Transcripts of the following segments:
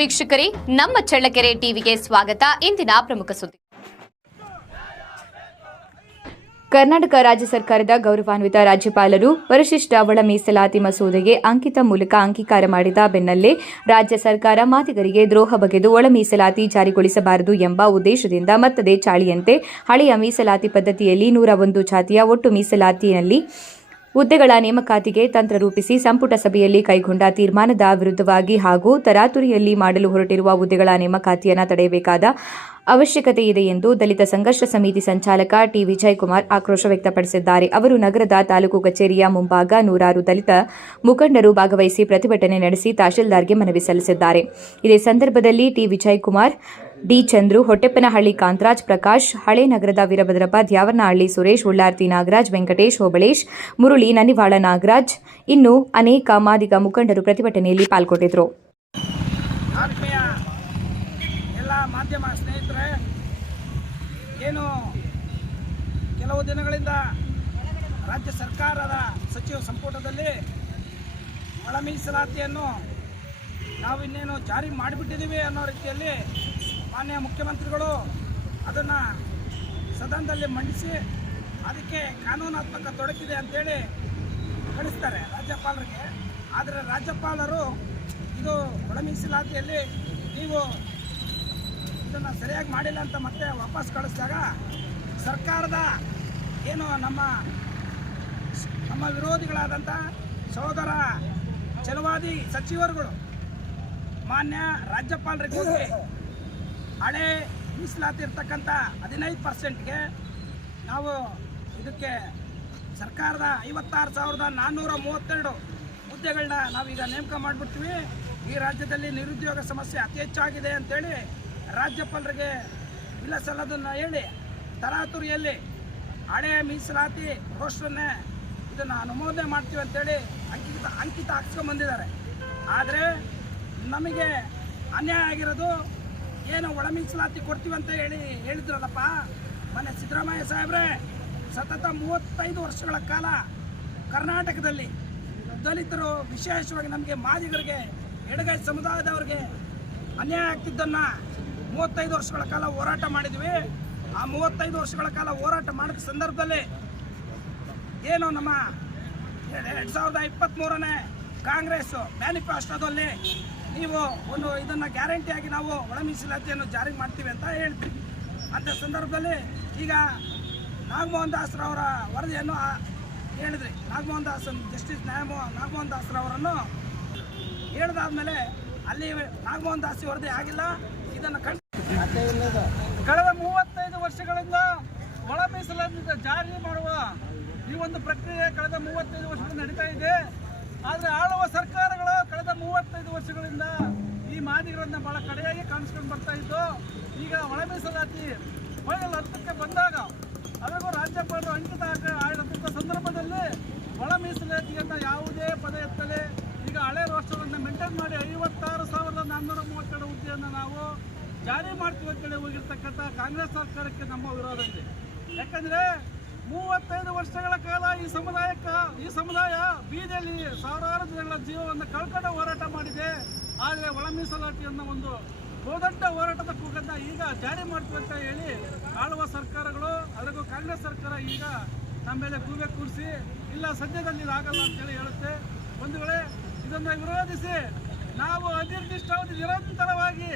ವೀಕ್ಷಕರೇ, ನಮ್ಮ ಚಳ್ಳಕೆರೆ ಟಿವಿಗೆ ಸ್ವಾಗತ. ಇಂದಿನ ಪ್ರಮುಖ ಸುದ್ದಿ. ಕರ್ನಾಟಕ ರಾಜ್ಯ ಸರ್ಕಾರದ ಗೌರವಾನ್ವಿತ ರಾಜ್ಯಪಾಲರು ಪರಿಶಿಷ್ಟ ಒಳ ಮೀಸಲಾತಿ ಮಸೂದೆಗೆ ಅಂಕಿತ ಮೂಲಕ ಅಂಗೀಕಾರ ಮಾಡಿದ ಬೆನ್ನಲ್ಲೇ ರಾಜ್ಯ ಸರ್ಕಾರ ಮಾದಿಗರಿಗೆ ದ್ರೋಹ ಬಗೆದು ಒಳ ಮೀಸಲಾತಿ ಜಾರಿಗೊಳಿಸಬಾರದು ಎಂಬ ಉದ್ದೇಶದಿಂದ ಮತ್ತದೇ ಚಾಳಿಯಂತೆ ಹಳೆಯ ಮೀಸಲಾತಿ ಪದ್ಧತಿಯಲ್ಲಿ 101 ಜಾತಿಯ ಒಟ್ಟು ಮೀಸಲಾತಿಯಲ್ಲಿ ಹುದ್ದೆಗಳ ನೇಮಕಾತಿಗೆ ತಂತ್ರ ರೂಪಿಸಿ ಸಂಪುಟ ಸಭೆಯಲ್ಲಿ ಕೈಗೊಂಡ ತೀರ್ಮಾನದ ವಿರುದ್ಧವಾಗಿ ಹಾಗೂ ತರಾತುರಿಯಲ್ಲಿ ಮಾಡಲು ಹೊರಟಿರುವ ಹುದ್ದೆಗಳ ನೇಮಕಾತಿಯನ್ನು ತಡೆಯಬೇಕಾದ ಅವಶ್ಯಕತೆ ಇದೆ ಎಂದು ದಲಿತ ಸಂಘರ್ಷ ಸಮಿತಿ ಸಂಚಾಲಕ ಟಿ ವಿಜಯಕುಮಾರ್ ಆಕ್ರೋಶ ವ್ಯಕ್ತಪಡಿಸಿದ್ದಾರೆ. ಅವರು ನಗರದ ತಾಲೂಕು ಕಚೇರಿಯ ಮುಂಭಾಗ ನೂರಾರು ದಲಿತ ಮುಖಂಡರು ಭಾಗವಹಿಸಿ ಪ್ರತಿಭಟನೆ ನಡೆಸಿ ತಹಶೀಲ್ದಾರ್ಗೆ ಮನವಿ ಸಲ್ಲಿಸಿದ್ದಾರೆ. ಇದೇ ಸಂದರ್ಭದಲ್ಲಿ ಟಿ ವಿಜಯಕುಮಾರ್, ಡಿ ಚಂದ್ರು, ಹೊಟ್ಟೆಪ್ಪನಹಳ್ಳಿ ಕಾಂತರಾಜ್, ಪ್ರಕಾಶ್, ಹಳೆ ನಗರದ ವೀರಭದ್ರಪ್ಪ, ದ್ಯಾವರನಹಳ್ಳಿ ಸುರೇಶ್, ಉಳ್ಳಾರ್ತಿ ನಾಗರಾಜ್, ವೆಂಕಟೇಶ್, ಹೋಬಳೇಶ್, ಮುರುಳಿ, ನನಿವಾಳ ನಾಗರಾಜ್ ಇನ್ನೂ ಅನೇಕ ಮಾದಿಗ ಮುಖಂಡರು ಪ್ರತಿಭಟನೆಯಲ್ಲಿ ಪಾಲ್ಗೊಂಡಿದ್ದರು. ಮಾಧ್ಯಮ ಸ್ನೇಹಿತರೆ, ಏನು ಕೆಲವು ದಿನಗಳಿಂದ ರಾಜ್ಯ ಸರ್ಕಾರದ ಸಚಿವ ಸಂಪುಟದಲ್ಲಿ ಒಳ ಮೀಸಲಾತಿಯನ್ನು ನಾವು ಇನ್ನೇನು ಜಾರಿ ಮಾಡಿಬಿಟ್ಟಿದ್ದೀವಿ ಅನ್ನೋ ರೀತಿಯಲ್ಲಿ ಮಾನ್ಯ ಮುಖ್ಯಮಂತ್ರಿಗಳು ಅದನ್ನು ಸದನದಲ್ಲಿ ಮಂಡಿಸಿ ಅದಕ್ಕೆ ಕಾನೂನಾತ್ಮಕ ತೊಡಕಿದೆ ಅಂತೇಳಿ ಕಳಿಸ್ತಾರೆ ರಾಜ್ಯಪಾಲರಿಗೆ. ಆದರೆ ರಾಜ್ಯಪಾಲರು ಇದು ಒಳ ಮೀಸಲಾತಿಯಲ್ಲಿ ನೀವು ಇದನ್ನು ಸರಿಯಾಗಿ ಮಾಡಿಲ್ಲ ಅಂತ ಮತ್ತೆ ವಾಪಸ್ ಕಳಿಸಿದಾಗ ಸರ್ಕಾರದ ಏನು ನಮ್ಮ ವಿರೋಧಿಗಳಾದಂಥ ಸಹೋದರ ಛಲವಾದಿ ಸಚಿವರುಗಳು ಮಾನ್ಯ ರಾಜ್ಯಪಾಲರಿಗೆ ಹೋಗಿ ಹಳೆ ಮೀಸಲಾತಿ ಇರ್ತಕ್ಕಂಥ 15%ಗೆ ನಾವು ಇದಕ್ಕೆ ಸರ್ಕಾರದ 56,432 ಹುದ್ದೆಗಳನ್ನ ನಾವೀಗ ನೇಮಕ ಮಾಡಿಬಿಡ್ತೀವಿ. ಈ ರಾಜ್ಯದಲ್ಲಿ ನಿರುದ್ಯೋಗ ಸಮಸ್ಯೆ ಅತಿ ಹೆಚ್ಚಾಗಿದೆ ಅಂತೇಳಿ ರಾಜ್ಯಪಾಲರಿಗೆ ಇಲ್ಲ ಸಲ್ಲದನ್ನು ಹೇಳಿ ತರಾತುರಿಯಲ್ಲಿ ಹಳೆಯ ಮೀಸಲಾತಿ ರೋಸ್ಟರ್ನೇ ಇದನ್ನು ಅನುಮೋದನೆ ಮಾಡ್ತೀವಿ ಅಂತೇಳಿ ಅಂಕಿತ ಹಾಕ್ಸ್ಕೊಂಡ್ಬಂದಿದ್ದಾರೆ. ಆದರೆ ನಮಗೆ ಅನ್ಯಾಯ ಆಗಿರೋದು ಏನು ಒಳ ಮೀಸಲಾತಿ ಕೊಡ್ತೀವಿ ಅಂತ ಹೇಳಿದ್ರಲ್ಲಪ್ಪ ಮೊನ್ನೆ ಸಿದ್ದರಾಮಯ್ಯ ಸಾಹೇಬ್ರೆ, ಸತತ 35 ವರ್ಷಗಳ ಕಾಲ ಕರ್ನಾಟಕದಲ್ಲಿ ದಲಿತರು, ವಿಶೇಷವಾಗಿ ನಮಗೆ ಮಾದಿಗರಿಗೆ, ಎಡಗೈ ಸಮುದಾಯದವರಿಗೆ ಅನ್ಯಾಯ ಆಗ್ತಿದ್ದನ್ನು 35 ವರ್ಷಗಳ ಕಾಲ ಹೋರಾಟ ಮಾಡಿದ್ವಿ. ಆ 35 ವರ್ಷಗಳ ಕಾಲ ಹೋರಾಟ ಮಾಡಿದ ಸಂದರ್ಭದಲ್ಲಿ ಏನು ನಮ್ಮ 2023ನೇ ಕಾಂಗ್ರೆಸ್ ಮ್ಯಾನಿಫೆಸ್ಟೋದಲ್ಲಿ ನೀವು ಒಂದು ಇದನ್ನು ಗ್ಯಾರಂಟಿಯಾಗಿ ನಾವು ಒಳ ಮೀಸಲಾತಿಯನ್ನು ಜಾರಿ ಮಾಡ್ತೀವಿ ಅಂತ ಹೇಳ್ತೀವಿ. ಅಂಥ ಸಂದರ್ಭದಲ್ಲಿ ಈಗ ನಾಗಮೋಹನ್ ದಾಸ್ರವರ ವರದಿಯನ್ನು ಹೇಳಿದ್ರಿ. ನಾಗಮೋಹನ್ ದಾಸ್ ಜಸ್ಟಿಸ್ ನಾಗಮೋಹನ್ ದಾಸ್ರವರನ್ನು ಹೇಳಿದಾದ್ಮೇಲೆ ಅಲ್ಲಿ ನಾಗಮೋಹನ್ ದಾಸ್ ವರದಿ ಆಗಿಲ್ಲ. ಇದನ್ನು ಕಳೆದ 35 ವರ್ಷಗಳಿಂದ ಒಳ ಮೀಸಲಾತಿ ಜಾರಿ ಮಾಡುವ ಈ ಒಂದು ಪ್ರಕ್ರಿಯೆ ಕಳೆದ 35 ವರ್ಷಗಳಿಂದ ನಡೀತಾ ಇದೆ. ಆದರೆ ಆಳುವ ಸರ್ಕಾರಗಳು ಕಳೆದ 35 ವರ್ಷಗಳಿಂದ ಈ ಮಾದಿಗರನ್ನ ಬಹಳ ಕಡೆಯಾಗಿ ಕಾಣಿಸ್ಕೊಂಡು ಬರ್ತಾ ಇತ್ತು. ಈಗ ಒಳ ಮೀಸಲಾತಿ ಫೈನಲ್ ಹಂತಕ್ಕೆ ಬಂದಾಗ ಅದಕ್ಕೂ ರಾಜ್ಯಪಾಲರು ಅಂಕಿತ ಆಡಿದಂಥ ಸಂದರ್ಭದಲ್ಲಿ ಒಳ ಮೀಸಲಾತಿಯನ್ನು ಯಾವುದೇ ಪದ ಎತ್ತಲೆ ಈಗ ಹಳೆ ರೋಸ್ಟರನ್ನು ಮೇಂಟೈನ್ ಮಾಡಿ 56,432 ಹುದ್ದೆಯನ್ನು ನಾವು ಜಾರಿ ಮಾಡ್ತೀವಿ ಅಂತೇಳಿ ಹೋಗಿರ್ತಕ್ಕಂಥ ಕಾಂಗ್ರೆಸ್ ಸರ್ಕಾರಕ್ಕೆ ನಮ್ಮ ವಿರೋಧ ಇದೆ. ಯಾಕಂದರೆ 35 ವರ್ಷಗಳ ಕಾಲ ಈ ಸಮುದಾಯ ಬೀದಿಯಲ್ಲಿ ಸಾವಿರಾರು ಜನಗಳ ಜೀವವನ್ನು ಕಳ್ಕೊಂಡು ಹೋರಾಟ ಮಾಡಿದೆ. ಆದರೆ ಒಳ ಮೀಸಲಾತಿಯನ್ನು ಒಂದು ಬಹುದೊಡ್ಡ ಹೋರಾಟದ ಕೂಗನ್ನು ಈಗ ಜಾರಿ ಮಾಡ್ತೀವಿ ಅಂತ ಹೇಳಿ ಆಳುವ ಸರ್ಕಾರಗಳು, ಅದಕ್ಕೂ ಕಾಂಗ್ರೆಸ್ ಸರ್ಕಾರ ಈಗ ನಮ್ಮ ಮೇಲೆ ಕೂಗೆ ಕೂರಿಸಿ ಇಲ್ಲ ಸದ್ಯದಲ್ಲಿ ಇದಾಗಲ್ಲ ಅಂತೇಳಿ ಹೇಳುತ್ತೆ. ಒಂದು ವೇಳೆ ಇದನ್ನು ವಿರೋಧಿಸಿ ನಾವು ಅನಿರ್ದಿಷ್ಟಾವಧಿ ನಿರಂತರವಾಗಿ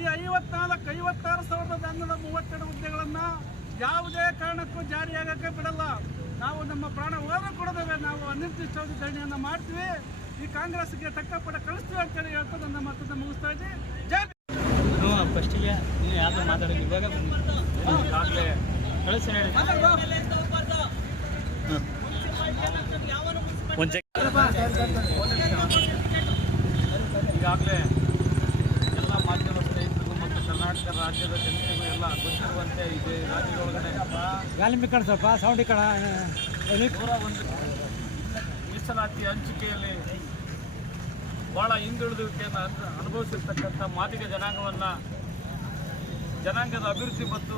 ಈ 56,432 ಹುದ್ದೆಗಳನ್ನು ಯಾವುದೇ ಕಾರಣಕ್ಕೂ ಜಾರಿಯಾಗಕ್ಕೆ ಬಿಡಲ್ಲ. ನಾವು ನಮ್ಮ ಪ್ರಾಣ ಹೋದರೂ ಕೊಡೋದವೆ ನಾವು ಅನಿರ್ದಿಷ್ಟಾವಧಿ ಧರಣಿಯನ್ನು ಮಾಡ್ತೀವಿ. ಈ ಕಾಂಗ್ರೆಸ್ಗೆ ತಕ್ಕ ಪಡ ಕಳಿಸ್ತೀವಿ ಅಂತೇಳಿ ಹೇಳ್ತಾ ನನ್ನ ಮಾತನ್ನು ಮುಗಿಸ್ತಾ ಇದ್ದೀವಿ. ಜೈ ಫಸ್ಟಿಗೆ ಯಾರು ಮಾತಾಡೋದು ಇವಾಗ ಈಗಾಗಲೇ ಕಳಿಸಿ ಈಗಾಗಲೇ ಎಲ್ಲ ಮಾಧ್ಯಮ ಸ್ನೇಹಿತರಿಗೂ ಮತ್ತು ಕರ್ನಾಟಕ ರಾಜ್ಯದ ಜನತೆಗೂ ಎಲ್ಲ ಗೊತ್ತಿರುವಂತೆ ಇದೆ ರಾಜ್ಯದೊಳಗಡೆ ಸ್ವಲ್ಪ ಸೌಂಡ್ ಕಣ 101 ಮೀಸಲಾತಿ ಹಂಚಿಕೆಯಲ್ಲಿ ಭಾಳ ಹಿಂದುಳಿದುವಿಕೆಯನ್ನು ಅನುಭವಿಸಿರ್ತಕ್ಕಂಥ ಮಾದಿಗ ಜನಾಂಗದ ಅಭಿವೃದ್ಧಿ ಮತ್ತು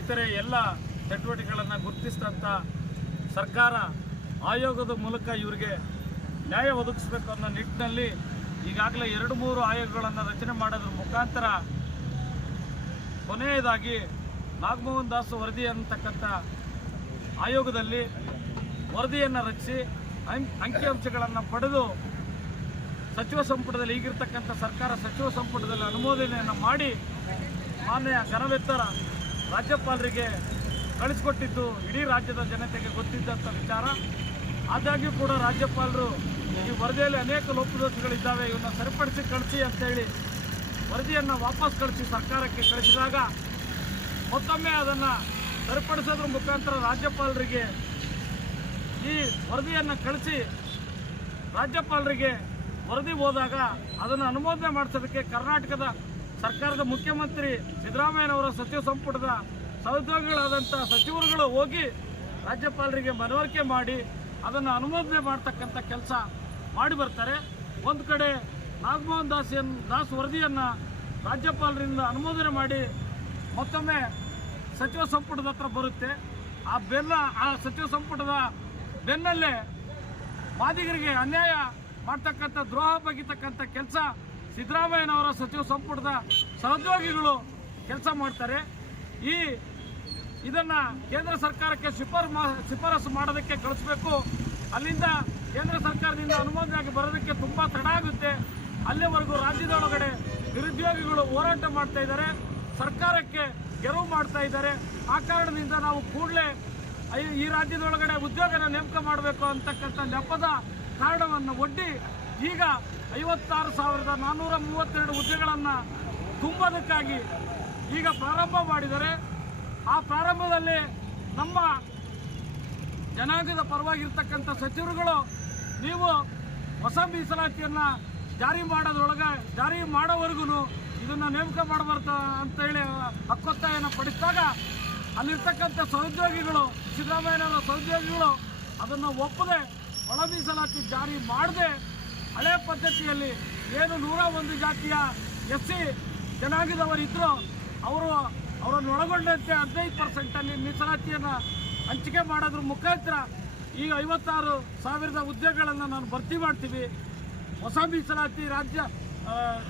ಇತರೆ ಎಲ್ಲ ಚಟುವಟಿಕೆಗಳನ್ನು ಗುರುತಿಸಿದಂಥ ಸರ್ಕಾರ ಆಯೋಗದ ಮೂಲಕ ಇವರಿಗೆ ನ್ಯಾಯ ಒದಗಿಸಬೇಕು ಅನ್ನೋ ನಿಟ್ಟಿನಲ್ಲಿ ಈಗಾಗಲೇ 2-3 ಆಯೋಗಗಳನ್ನು ರಚನೆ ಮಾಡೋದ್ರ ಮುಖಾಂತರ ಕೊನೆಯದಾಗಿ ನಾಗಮೋಹನ್ ದಾಸ್ ವರದಿ ಅನ್ನತಕ್ಕಂಥ ಆಯೋಗದಲ್ಲಿ ವರದಿಯನ್ನು ರಚಿಸಿ ಅಂಕಿಅಂಶಗಳನ್ನು ಪಡೆದು ಸಚಿವ ಸಂಪುಟದಲ್ಲಿ ಈಗಿರ್ತಕ್ಕಂಥ ಸರ್ಕಾರ ಸಚಿವ ಸಂಪುಟದಲ್ಲಿ ಅನುಮೋದನೆಯನ್ನು ಮಾಡಿ ಮಾನ್ಯ ಘನವೆತ್ತರ ರಾಜ್ಯಪಾಲರಿಗೆ ಕಳಿಸಿಕೊಟ್ಟಿದ್ದು ಇಡೀ ರಾಜ್ಯದ ಜನತೆಗೆ ಗೊತ್ತಿದ್ದಂಥ ವಿಚಾರ. ಆದಾಗ್ಯೂ ಕೂಡ ರಾಜ್ಯಪಾಲರು ಈ ವರದಿಯಲ್ಲಿ ಅನೇಕ ಲೋಪದೋಷಗಳಿದ್ದಾವೆ, ಇವನ್ನ ಸರಿಪಡಿಸಿ ಕಳಿಸಿ ಅಂತೇಳಿ ವರದಿಯನ್ನು ವಾಪಸ್ ಕಳಿಸಿ ಸರ್ಕಾರಕ್ಕೆ ಕಳಿಸಿದಾಗ ಮತ್ತೊಮ್ಮೆ ಅದನ್ನು ಸರಿಪಡಿಸೋದ್ರ ಮುಖಾಂತರ ರಾಜ್ಯಪಾಲರಿಗೆ ಈ ವರದಿಯನ್ನು ಕಳಿಸಿ ರಾಜ್ಯಪಾಲರಿಗೆ ವರದಿ ಹೋದಾಗ ಅದನ್ನು ಅನುಮೋದನೆ ಮಾಡಿಸೋದಕ್ಕೆ ಕರ್ನಾಟಕದ ಸರ್ಕಾರದ ಮುಖ್ಯಮಂತ್ರಿ ಸಿದ್ದರಾಮಯ್ಯನವರ ಸಚಿವ ಸಂಪುಟದ ಸಹೋದ್ಯೋಗಿಗಳಾದಂಥ ಸಚಿವರುಗಳು ಹೋಗಿ ರಾಜ್ಯಪಾಲರಿಗೆ ಮನವರಿಕೆ ಮಾಡಿ ಅದನ್ನು ಅನುಮೋದನೆ ಮಾಡ್ತಕ್ಕಂಥ ಕೆಲಸ ಮಾಡಿ ಬರ್ತಾರೆ. ಒಂದು ಕಡೆ ನಾಗಮೋಹನ್ ದಾಸ್ ವರದಿಯನ್ನು ರಾಜ್ಯಪಾಲರಿಂದ ಅನುಮೋದನೆ ಮಾಡಿ ಮತ್ತೊಮ್ಮೆ ಸಚಿವ ಸಂಪುಟದ ಹತ್ರ ಬರುತ್ತೆ. ಆ ಸಚಿವ ಸಂಪುಟದ ಬೆನ್ನಲ್ಲೇ ಮಾದಿಗರಿಗೆ ಅನ್ಯಾಯ ಮಾಡ್ತಕ್ಕಂಥ ದ್ರೋಹ ಬಗೆತಕ್ಕಂಥ ಕೆಲಸ ಸಿದ್ದರಾಮಯ್ಯನವರ ಸಚಿವ ಸಂಪುಟದ ಸಹೋದ್ಯೋಗಿಗಳು ಕೆಲಸ ಮಾಡ್ತಾರೆ. ಇದನ್ನು ಕೇಂದ್ರ ಸರ್ಕಾರಕ್ಕೆ ಶಿಫಾರಸು ಮಾಡೋದಕ್ಕೆ ಕಳಿಸ್ಬೇಕು. ಅಲ್ಲಿಂದ ಕೇಂದ್ರ ಸರ್ಕಾರದಿಂದ ಅನುಮೋದನೆಯಾಗಿ ಬರೋದಕ್ಕೆ ತುಂಬ ತಡ ಆಗುತ್ತೆ. ಅಲ್ಲಿವರೆಗೂ ರಾಜ್ಯದೊಳಗಡೆ ನಿರುದ್ಯೋಗಿಗಳು ಹೋರಾಟ ಮಾಡ್ತಾ ಇದ್ದಾರೆ, ಸರ್ಕಾರಕ್ಕೆ ಗೆಲುವು ಮಾಡ್ತಾ ಇದ್ದಾರೆ. ಆ ಕಾರಣದಿಂದ ನಾವು ಕೂಡಲೇ ಈ ರಾಜ್ಯದೊಳಗಡೆ ಉದ್ಯೋಗನ ನೇಮಕ ಮಾಡಬೇಕು ಅಂತಕ್ಕಂಥ ನೆಪದ ಕಾರಣವನ್ನು ಒಡ್ಡಿ ಈಗ 56,432 ಹುದ್ದೆಗಳನ್ನು ತುಂಬೋದಕ್ಕಾಗಿ ಈಗ ಪ್ರಾರಂಭ ಮಾಡಿದ್ದಾರೆ. ಆ ಪ್ರಾರಂಭದಲ್ಲಿ ನಮ್ಮ ಜನಾಂಗದ ಪರವಾಗಿರ್ತಕ್ಕಂಥ ಸಚಿವರುಗಳು ನೀವು ಹೊಸ ಮೀಸಲಾತಿಯನ್ನು ಜಾರಿ ಮಾಡೋವರೆಗೂ ಇದನ್ನು ನೇಮಕ ಮಾಡಬಾರ್ದು ಅಂತೇಳಿ ಹಕ್ಕೊತ್ತಾಯನ ಪಡಿಸಿದಾಗ ಅಲ್ಲಿರ್ತಕ್ಕಂಥ ಸಹೋದ್ಯೋಗಿಗಳು ಸಿದ್ದರಾಮಯ್ಯನವರ ಸಹೋದ್ಯೋಗಿಗಳು ಅದನ್ನು ಒಪ್ಪದೆ ಒಳ ಮೀಸಲಾತಿ ಜಾರಿ ಮಾಡದೆ ಹಳೆ ಪದ್ಧತಿಯಲ್ಲಿ ಏನು 101 ಜಾತಿಯ SC ಜನಾಂಗದವರಿದ್ದರು ಅವರನ್ನು ಒಳಗೊಂಡಂತೆ 15% ಮೀಸಲಾತಿಯನ್ನು ಹಂಚಿಕೆ ಮಾಡೋದ್ರ ಮುಖಾಂತರ ಈಗ 56,000 ಹುದ್ದೆಗಳನ್ನು ನಾನು ಭರ್ತಿ ಮಾಡ್ತೀವಿ. ಹೊಸ ಮೀಸಲಾತಿ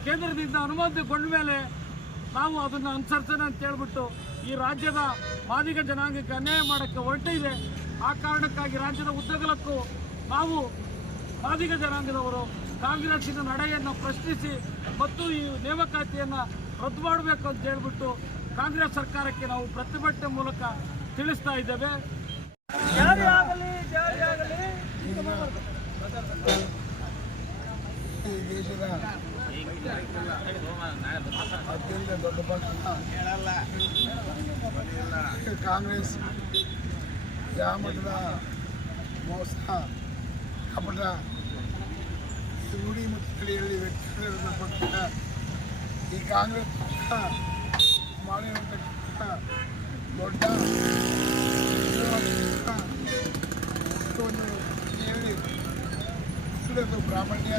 ಕೇಂದ್ರದಿಂದ ಅನುಮೋದನೆಗೊಂಡ ಮೇಲೆ ನಾವು ಅದನ್ನು ಅನುಸರಿಸೋಣ ಅಂತ ಹೇಳ್ಬಿಟ್ಟು ಈ ರಾಜ್ಯದ ಮಾದಿಗ ಜನಾಂಗಕ್ಕೆ ಅನ್ಯಾಯ ಮಾಡೋಕ್ಕೆ ಹೊರಟಿದೆ. ಆ ಕಾರಣಕ್ಕಾಗಿ ರಾಜ್ಯದ ಉದ್ದಗಲಕ್ಕೂ ನಾವು ಮಾದಿಗ ಜನಾಂಗದವರು ಕಾಂಗ್ರೆಸ್ಸಿನ ನಡೆಯನ್ನು ಪ್ರಶ್ನಿಸಿ ಮತ್ತು ಈ ನೇಮಕಾತಿಯನ್ನು ರದ್ದು ಮಾಡಬೇಕು ಅಂತ ಹೇಳ್ಬಿಟ್ಟು ಕಾಂಗ್ರೆಸ್ ಸರ್ಕಾರಕ್ಕೆ ನಾವು ಪ್ರತಿಭಟನೆ ಮೂಲಕ ತಿಳಿಸ್ತಾ ಇದ್ದೇವೆ. ಈ ದೇಶದ ಅತ್ಯಂತ ದೊಡ್ಡ ಪಕ್ಷ ಕಾಂಗ್ರೆಸ್ ಯಾವ ಮಟ್ಟದ ಮೋಸ ಕಪಟ ರೂಢಿ ಮತ್ತು ತಳಿಯಲ್ಲಿ ವ್ಯಕ್ತಿಗಳನ್ನು ಪಕ್ಷ ಈ ಕಾಂಗ್ರೆಸ್ ಪಕ್ಷ ಮಾಡಿರತಕ್ಕಂಥ ದೊಡ್ಡ ಒಂದು ಹೇಳಿ ಪ್ರಾಮಾಣ್ಯ